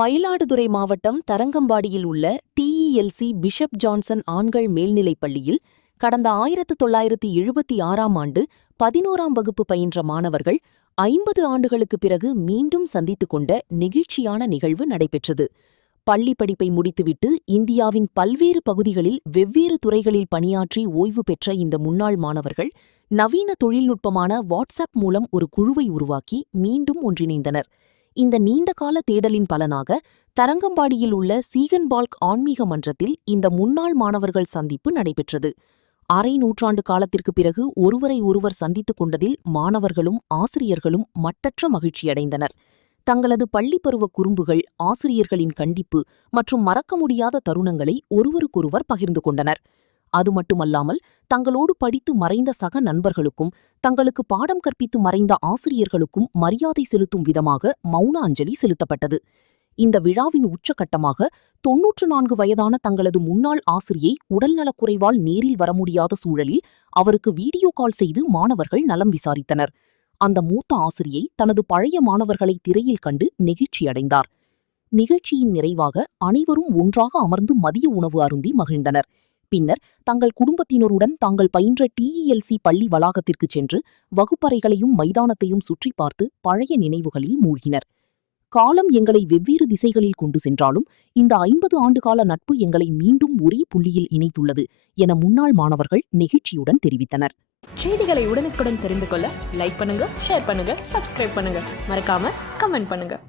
மயிலாடுதுறை மாவட்டம் தரங்கம்பாடியில் உள்ள டிஇஎல்சி பிஷப் ஜான்சன் ஆண்கள் மேல்நிலைப் பள்ளியில் கடந்த 1976ஆம் ஆண்டு 11ஆம் வகுப்பு பயின்ற மாணவர்கள் 50 ஆண்டுகளுக்குப் பிறகு மீண்டும் சந்தித்துக் கொண்ட நெகிழ்ச்சியான நிகழ்வு நடைபெற்றது. பள்ளி படிப்பை முடித்துவிட்டு இந்தியாவின் பல்வேறு பகுதிகளில் வெவ்வேறு துறைகளில் பணியாற்றி ஓய்வு பெற்ற இந்த முன்னாள் மாணவர்கள் நவீன தொழில்நுட்பமான வாட்ஸ்அப் மூலம் ஒரு குழுவை உருவாக்கி மீண்டும் ஒன்றிணைந்தனர். இந்த நீண்டகால தேடலின் பலனாக தரங்கம்பாடியில் உள்ள சீகன்பால்க் ஆன்மீக மன்றத்தில் இந்த முன்னாள் மாணவர்கள் சந்திப்பு நடைபெற்றது. அரை நூற்றாண்டு காலத்திற்கு பிறகு ஒருவரை ஒருவர் சந்தித்துக் கொண்டதில் மாணவர்களும் ஆசிரியர்களும் மட்டற்ற மகிழ்ச்சியடைந்தனர். தங்களது பள்ளிப்பருவ குறும்புகள், ஆசிரியர்களின் கண்டிப்பு மற்றும் மறக்க முடியாத தருணங்களை ஒருவருக்கொருவர் பகிர்ந்து கொண்டனர். அது மட்டுமல்லாமல் தங்களோடு படித்து மறைந்த சக நண்பர்களுக்கும் தங்களுக்கு பாடம் கற்பித்து மறைந்த ஆசிரியர்களுக்கும் மரியாதை செலுத்தும் விதமாக மௌன அஞ்சலி செலுத்தப்பட்டது. இந்த விழாவின் உச்சகட்டமாக 94 வயதான தங்களது முன்னாள் ஆசிரியை உடல்நலக்குறைவால் நேரில் வர முடியாத சூழலில் அவருக்கு வீடியோ கால் செய்து மாணவர்கள் நலம் விசாரித்தனர். அந்த மூத்த ஆசிரியை தனது பழைய மாணவர்களை திரையில் கண்டு நெகிழ்ச்சியடைந்தார். நிகழ்ச்சியின் நிறைவாக அனைவரும் ஒன்றாக அமர்ந்து மதிய உணவு அருந்தி மகிழ்ந்தனர். பின்னர் தங்கள் குடும்பத்தினருடன் தாங்கள் பயின்ற டிஇஎல்சி பள்ளி வளாகத்திற்கு சென்று வகுப்பறைகளையும் மைதானத்தையும் சுற்றி பார்த்து பழைய நினைவுகளில் மூழ்கினர். காலம் எங்களை வெவ்வேறு திசைகளில் கொண்டு சென்றாலும் இந்த 50 ஆண்டுகால நட்பு எங்களை மீண்டும் ஒரே புள்ளியில் இணைத்துள்ளது என முன்னாள் மாணவர்கள் நெகிழ்ச்சியுடன் தெரிவித்தனர். செய்திகளை உடனுக்குடன் தெரிந்து கொள்ள லைக் பண்ணுங்க, ஷேர் பண்ணுங்க, சப்ஸ்கிரைப் பண்ணுங்க, மறக்காம கமெண்ட் பண்ணுங்க.